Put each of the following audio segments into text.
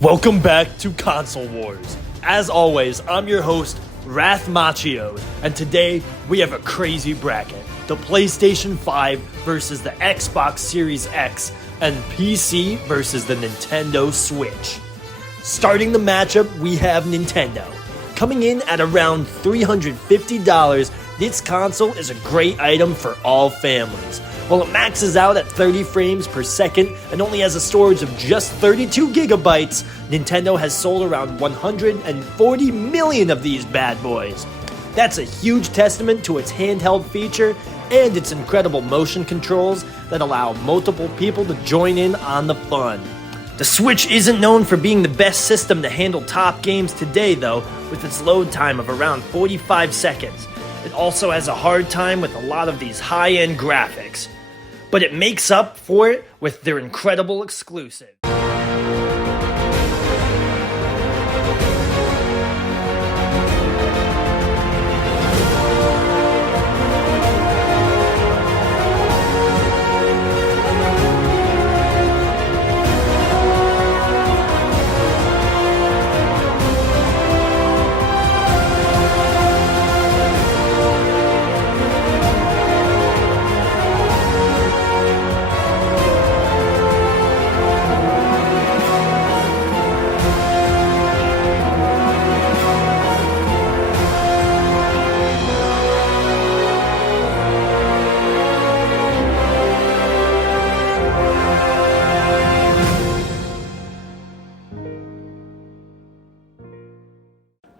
Welcome back to Console Wars. As always, I'm your host, Wrath Machio, and today we have a crazy bracket. The PlayStation 5 versus the Xbox Series X, and PC versus the Nintendo Switch. Starting the matchup, we have Nintendo. Coming in at around $350, this console is a great item for all families. While it maxes out at 30 frames per second and only has a storage of just 32 gigabytes, Nintendo has sold around 140 million of these bad boys. That's a huge testament to its handheld feature and its incredible motion controls that allow multiple people to join in on the fun. The Switch isn't known for being the best system to handle top games today though, with its load time of around 45 seconds. It also has a hard time with a lot of these high-end graphics. But it makes up for it with their incredible exclusive.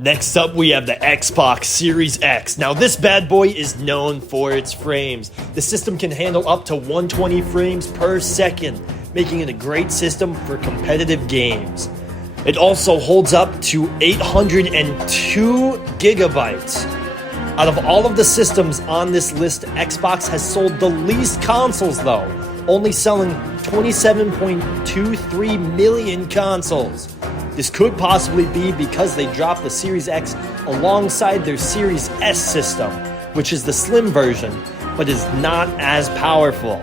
Next up, we have the Xbox Series X. Now, this bad boy is known for its frames. The system can handle up to 120 frames per second, making it a great system for competitive games. It also holds up to 802 gigabytes. Out of all of the systems on this list, Xbox has sold the least consoles, though, only selling 27.23 million consoles. This could possibly be because they dropped the Series X alongside their Series S system, which is the slim version, but is not as powerful.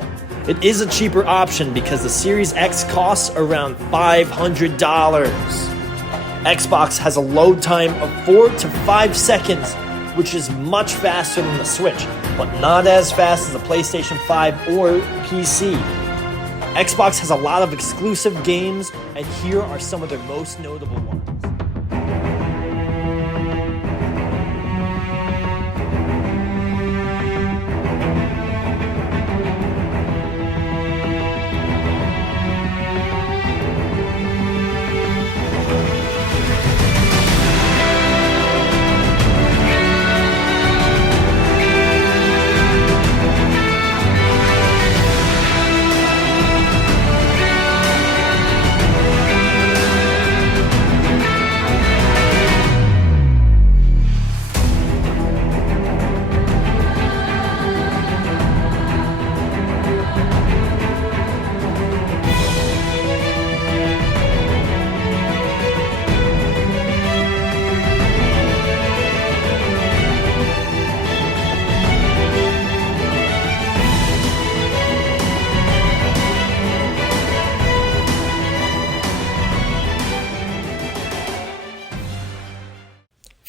It is a cheaper option because the Series X costs around $500. Xbox has a load time of 4 to 5 seconds, which is much faster than the Switch, but not as fast as the PlayStation 5 or PC. Xbox has a lot of exclusive games, and here are some of their most notable ones.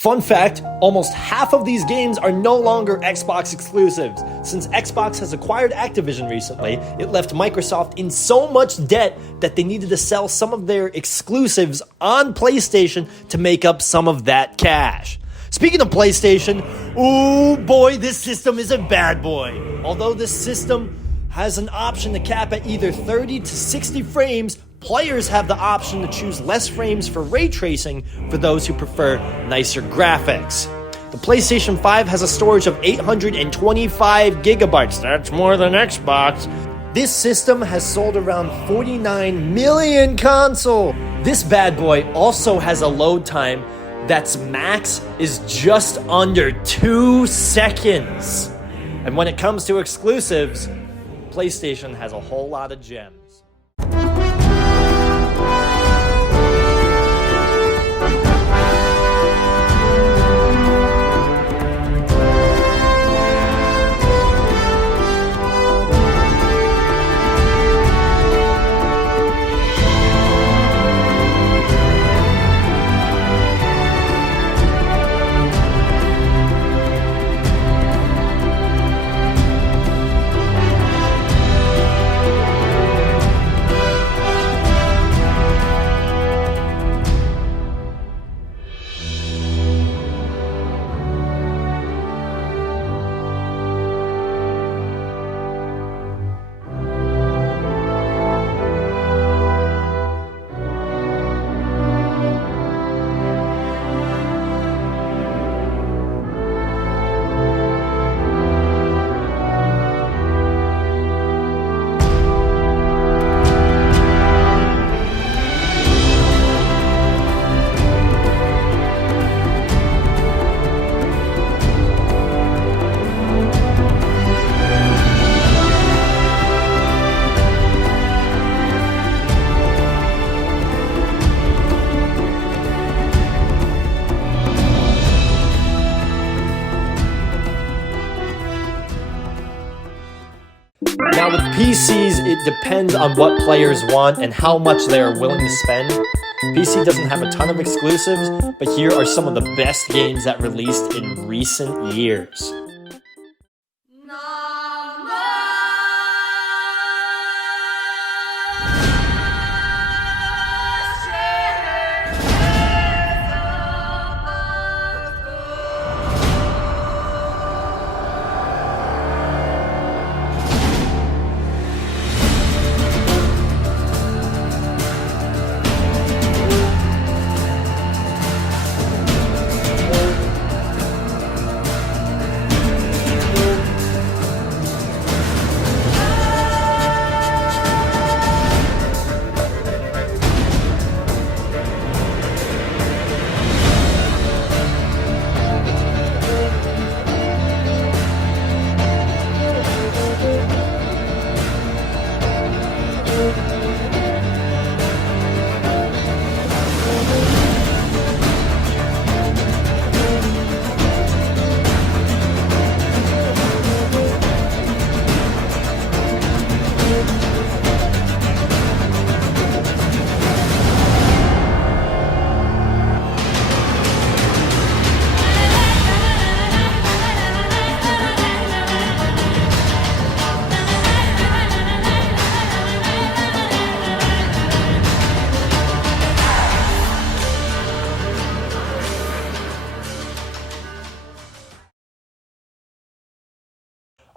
Fun fact, almost half of these games are no longer Xbox exclusives. Since Xbox has acquired Activision recently, it left Microsoft in so much debt that they needed to sell some of their exclusives on PlayStation to make up some of that cash. Speaking of PlayStation, ooh boy, this system is a bad boy. Although this system has an option to cap at either 30 to 60 frames, players have the option to choose less frames for ray tracing for those who prefer nicer graphics. The PlayStation 5 has a storage of 825 gigabytes. That's more than Xbox. This system has sold around 49 million consoles. This bad boy also has a load time that's max is just under 2 seconds. And when it comes to exclusives, PlayStation has a whole lot of gems. PCs, it depends on what players want and how much they are willing to spend. PC doesn't have a ton of exclusives, but here are some of the best games that released in recent years.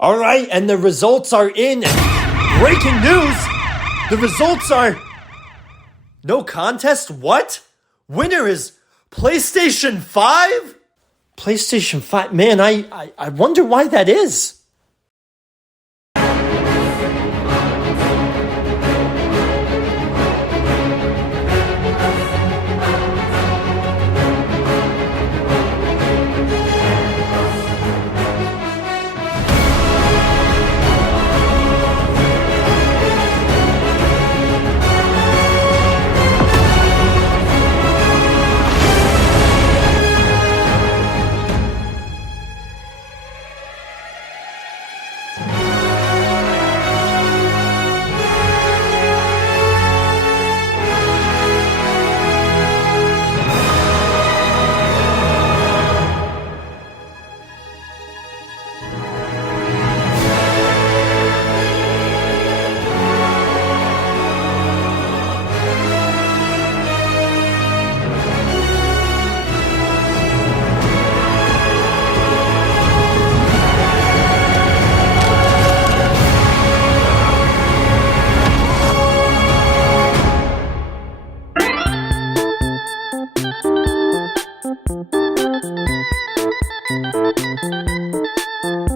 All right, and the results are in. Breaking news! The results are... No contest? What? Winner is PlayStation 5? PlayStation 5? Man, I wonder why that is.